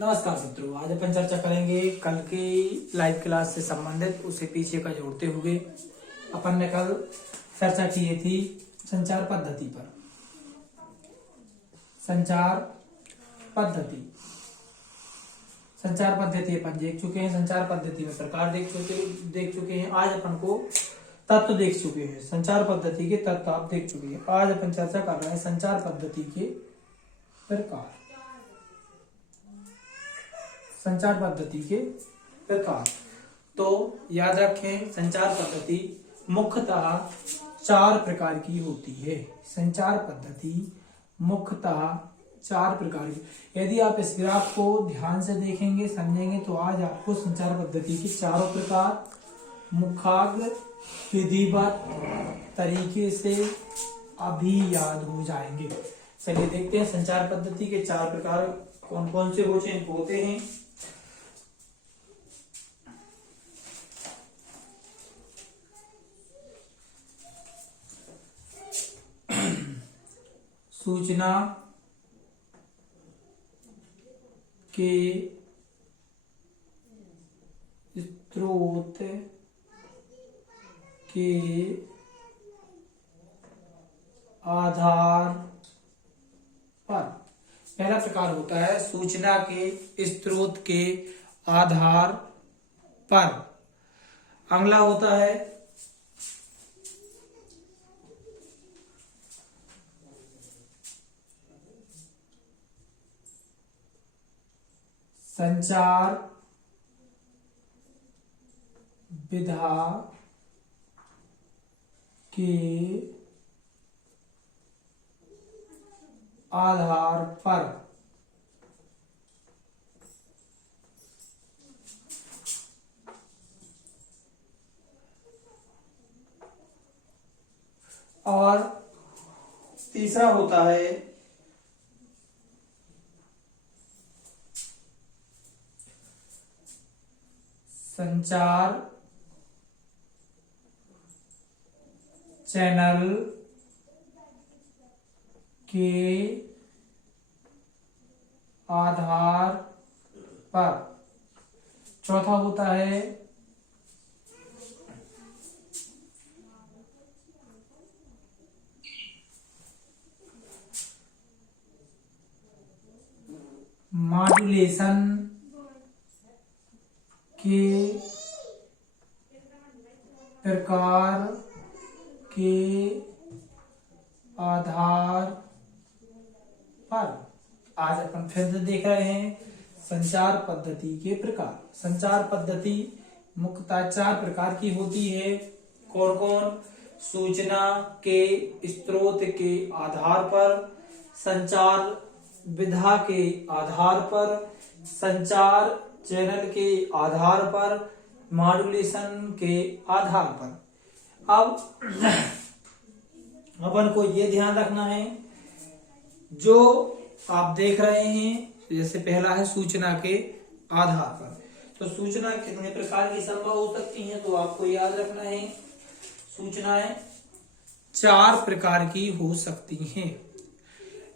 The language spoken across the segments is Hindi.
नमस्कार मित्रों, आज अपन चर्चा करेंगे कल की लाइव क्लास से संबंधित उसे पीछे का जोड़ते हुए। अपन ने कल चर्चा की थी संचार पद्धति पर। संचार पद्धति अपन देख चुके हैं। संचार पद्धति में प्रकार देख चुके हैं। आज अपन को तत्व देख चुके हैं। संचार पद्धति के तत्व आप देख चुके हैं। आज अपन चर्चा कर रहे हैं संचार पद्धति के प्रकार। संचार पद्धति के प्रकार तो याद रखें, संचार पद्धति मुख्यतः 4 प्रकार की होती है। संचार पद्धति मुख्यतः 4 प्रकार की। यदि आप इस ग्राफ को ध्यान से देखेंगे, समझेंगे तो आज आपको संचार पद्धति के 4 प्रकार मुखाग्र विधिवत तरीके से अभी याद हो जाएंगे। चलिए देखते हैं संचार पद्धति के 4 प्रकार कौन कौन से होते हैं। सूचना के स्रोत के आधार पर। पहला प्रकार होता है सूचना के स्रोत के आधार पर। अगला होता है संचार विधा के आधार पर। और तीसरा होता है संचार चैनल के आधार पर। चौथा होता है मॉड्यूलेशन के प्रकार के आधार पर। आज अपन फिर से देख रहे हैं संचार पद्धति के प्रकार। संचार पद्धति मुख्यतः 4 प्रकार की होती है। कौन कौन? सूचना के स्रोत के आधार पर, संचार विधा के आधार पर, संचार चैनल के आधार पर, मॉड्यूलेशन के आधार पर। अब अपन को ये ध्यान रखना है, जो आप देख रहे हैं, जैसे पहला है सूचना के आधार पर। तो सूचना कितने प्रकार की संभव हो सकती है, तो आपको याद रखना है सूचनाएं 4 प्रकार की हो सकती हैं।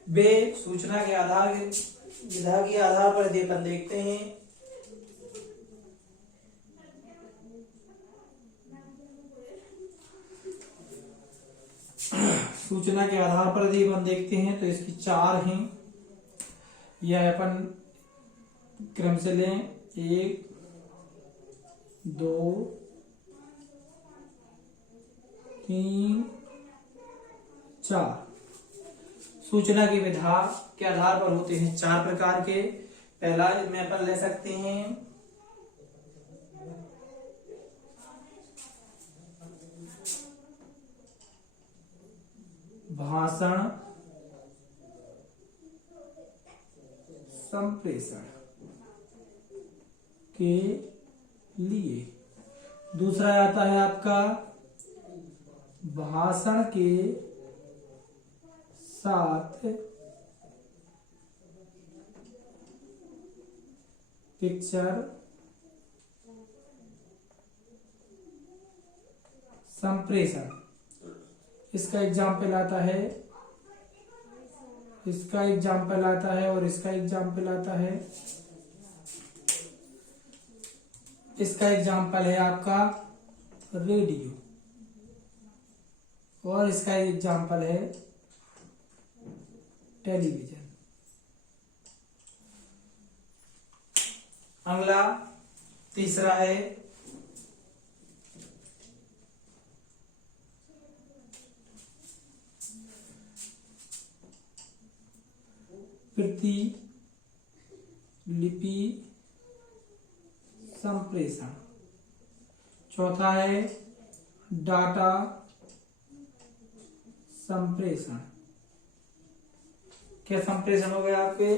वे सूचना के आधार विधा के आधार पर यदि अपन देखते हैं सूचना के आधार पर यदि अपन देखते हैं तो इसकी 4 हैं। यह अपन क्रम से लें 1 2 3 4। सूचना की विधा के आधार पर होते हैं 4 प्रकार के। पहला में अपन ले सकते हैं भाषण संप्रेषण के लिए। दूसरा आता है आपका भाषण के साथ पिक्चर संप्रेषण। इसका एग्जाम्पल आता है इसका एग्जाम्पल आता है और इसका एग्जाम्पल आता है इसका एग्जाम्पल है आपका रेडियो, और इसका एग्जाम्पल है टेलीविजन। अगला तीसरा है प्रतिलिपि संप्रेषण। चौथा है डाटा संप्रेषण। क्या संप्रेषण हो गया आपके?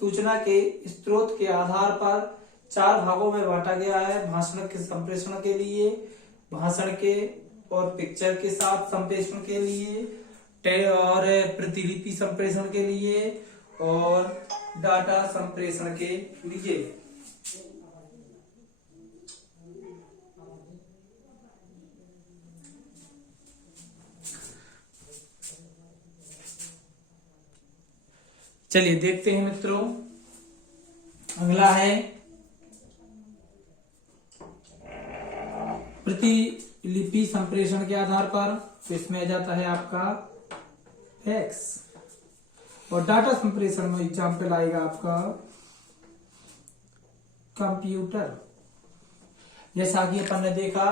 सूचना के स्रोत के आधार पर 4 भागों में बांटा गया है। भाषण के संप्रेषण के लिए, भाषण के और पिक्चर के साथ संप्रेषण के लिए, और प्रतिलिपि संप्रेषण के लिए, और डाटा संप्रेषण के लिए। चलिए देखते हैं मित्रों, अगला है प्रतिलिपि संप्रेषण के आधार पर, तो इसमें आ जाता है आपका फैक्स, और डाटा संप्रेषण में एग्जाम्पल आएगा आपका कंप्यूटर। जैसा कि अपन ने देखा,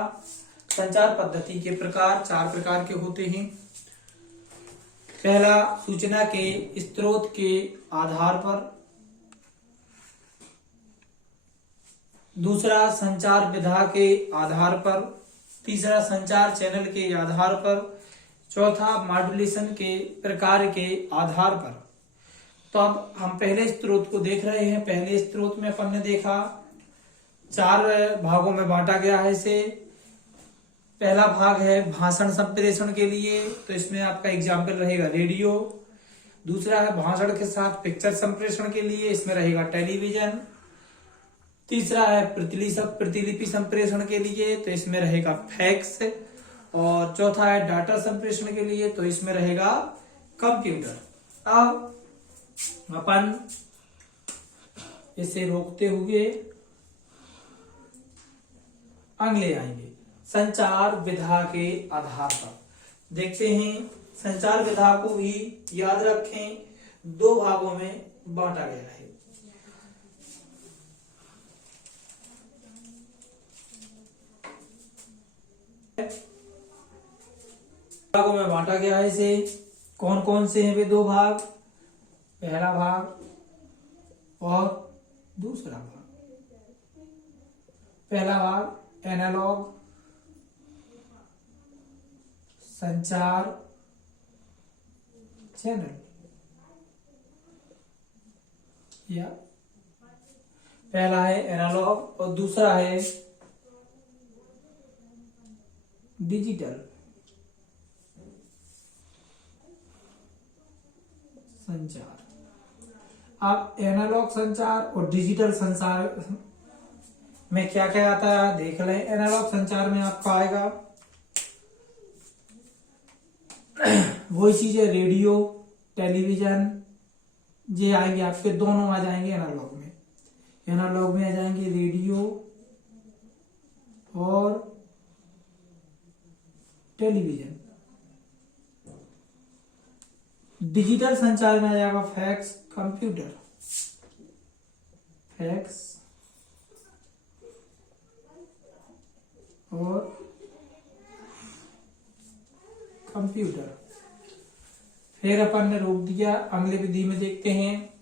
संचार पद्धति के प्रकार 4 प्रकार के होते हैं। पहला, सूचना के स्रोत के आधार पर। दूसरा, संचार विधा के आधार पर। तीसरा, संचार चैनल के आधार पर। चौथा, मॉड्यूलेशन के प्रकार के आधार पर। तो अब हम पहले स्रोत को देख रहे हैं। पहले स्रोत में अपन ने देखा 4 भागों में बांटा गया है इसे। पहला भाग है भाषण संप्रेषण के लिए, तो इसमें आपका एग्जाम्पल रहेगा रेडियो। दूसरा है भाषण के साथ पिक्चर संप्रेषण के लिए, इसमें रहेगा टेलीविजन। तीसरा है प्रतिलिपि संप्रेषण के लिए, तो इसमें रहेगा फैक्स। और चौथा है डाटा संप्रेषण के लिए, तो इसमें रहेगा कंप्यूटर। अब अपन इसे रोकते हुए अगले आएंगे संचार विधा के आधार पर। देखते हैं, संचार विधा को भी याद रखें, 2 भागों में बांटा गया है। भागों में बांटा गया है इसे। कौन कौन से हैं वे 2 भाग? पहला भाग और दूसरा भाग। पहला भाग एनालॉग संचार चैनल, या पहला है एनालॉग और दूसरा है डिजिटल संचार। अब एनालॉग संचार और डिजिटल संचार में क्या क्या आता है देख लें। एनालॉग संचार में आपका आएगा वही चीज है, रेडियो, टेलीविजन, ये आएंगे आपके, दोनों आ जाएंगे एनालॉग में। एनालॉग में आ जाएंगे रेडियो और टेलीविजन। डिजिटल संचार में आ जाएगा फैक्स, कंप्यूटर, फैक्स और कंप्यूटर। फिर अपन ने रोक दिया, अगले विधि में देखते हैं।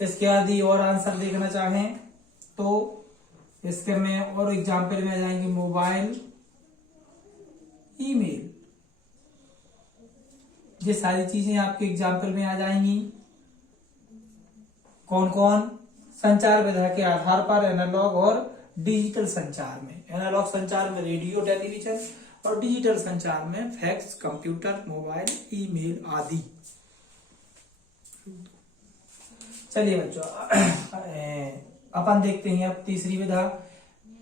इसके आदि और आंसर देखना चाहें तो इसके में और एग्जाम्पल में आ जाएंगे मोबाइल, ईमेल, ये सारी चीजें आपके एग्जाम्पल में आ जाएंगी। कौन कौन? संचार विधा के आधार पर एनालॉग और डिजिटल संचार में। एनालॉग संचार में रेडियो, टेलीविजन, और डिजिटल संचार में फैक्स, कंप्यूटर, मोबाइल, ईमेल आदि। चलिए बच्चों, अपन देखते हैं अब तीसरी विधा,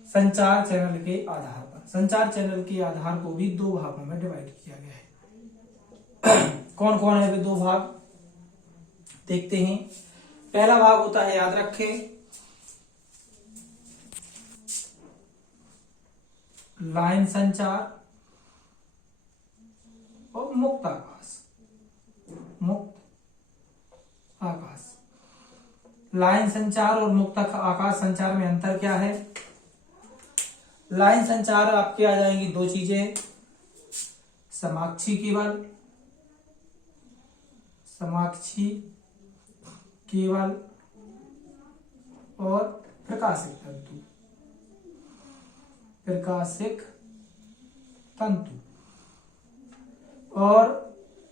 संचार चैनल के आधार पर। संचार चैनल के आधार को भी 2 भागों में डिवाइड किया गया है। कौन कौन है वे दो भाग देखते हैं। पहला भाग होता है, याद रखें, लाइन संचार और मुक्त आकाश। मुक्त आकाश, लाइन संचार और मुक्त आकाश संचार में अंतर क्या है? लाइन संचार आपके आ जाएंगी दो चीजें, समाक्षी केबल, समाक्षी केबल और प्रकाशिक तंतु, प्रकाशिक तंतु। और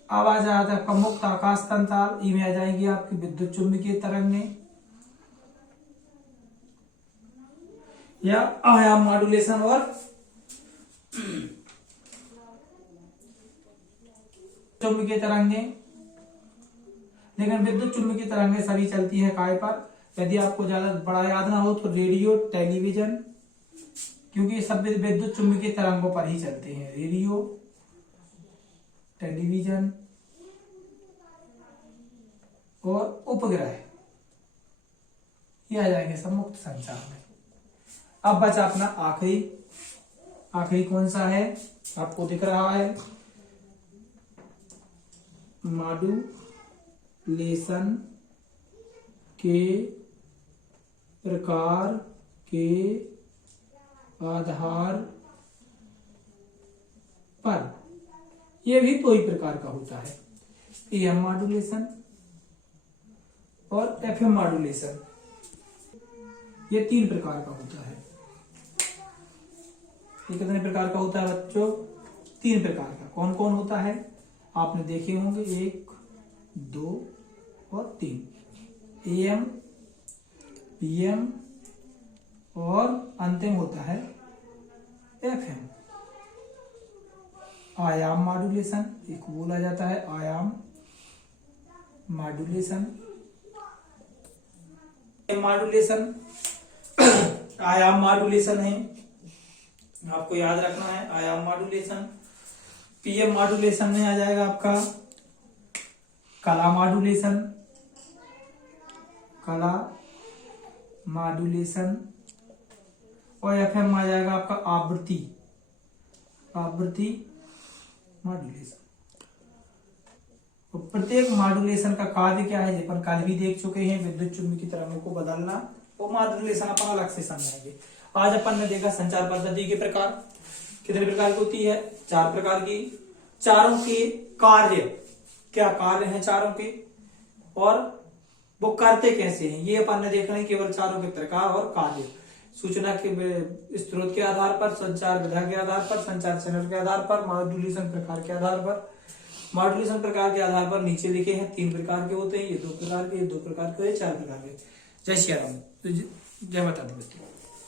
अब आ जाता है आपका मुक्त आकाश संचार, इनमें आ जाएंगी आपकी विद्युत चुंबकीय तरंगें या आयाम मॉड्यूलेशन और चुंबकीय तरंगें। लेकिन विद्युत चुंबकीय तरंगें सभी चलती है काय पर? यदि आपको ज्यादा बड़ा याद ना हो तो रेडियो, टेलीविजन, क्योंकि ये सब विद्युत चुंबकीय तरंगों पर ही चलते हैं। रेडियो, टेलीविजन और उपग्रह, ये आ जाएंगे सब मुक्त संचार में। अब बचा अपना आखिरी कौन सा है? आपको दिख रहा है, मॉड्यूलेशन के प्रकार के आधार पर, यह भी दो ही प्रकार का होता है, AM मॉड्यूलेशन और FM मॉड्यूलेशन। ये 3 प्रकार का होता है। ये कितने प्रकार का होता है बच्चों? 3 प्रकार का। कौन कौन होता है? आपने देखे होंगे, 1, 2 और 3। AM, PM और अंतिम होता है FM। आयाम मॉड्यूलेशन एक बोला जाता है, आयाम मॉड्यूलेशन। मॉड्यूलेशन आयाम मॉड्यूलेशन है, आपको याद रखना है, आयाम मॉड्यूलेशन। PM मॉड्यूलेशन में आ जाएगा आपका कला मॉड्यूलेशन, कला मॉड्यूलेशन। और FM आ जाएगा आपका आवृत्ति, आवृत्ति मॉड्यूलेशन। तो प्रत्येक मॉड्यूलेशन का कार्य क्या है, अपन कल भी देख चुके हैं, विद्युत चुंबकीय तरंगों को बदलना। वो मॉड्यूलेशन अपन अलग से समझेंगे। आज अपन ने देखा संचार पद्धति के प्रकार, कितने प्रकार की होती है? 4 प्रकार की। चारों के कार्य, क्या कार्य हैं चारों के, और वो करते कैसे हैं, ये अपन ने देखना है। केवल चारों के प्रकार और कार्य, सूचना के स्रोत के आधार पर, संचार विधा के आधार पर, संचार चैनल के आधार पर, मॉड्यूलेशन प्रकार के आधार पर। मॉड्यूलेशन प्रकार के आधार पर नीचे लिखे हैं 3 प्रकार के होते हैं, ये 2 प्रकार के, ये 2 प्रकार के, 4 प्रकार के। जय श्री राम, जय माता दी बच्चों।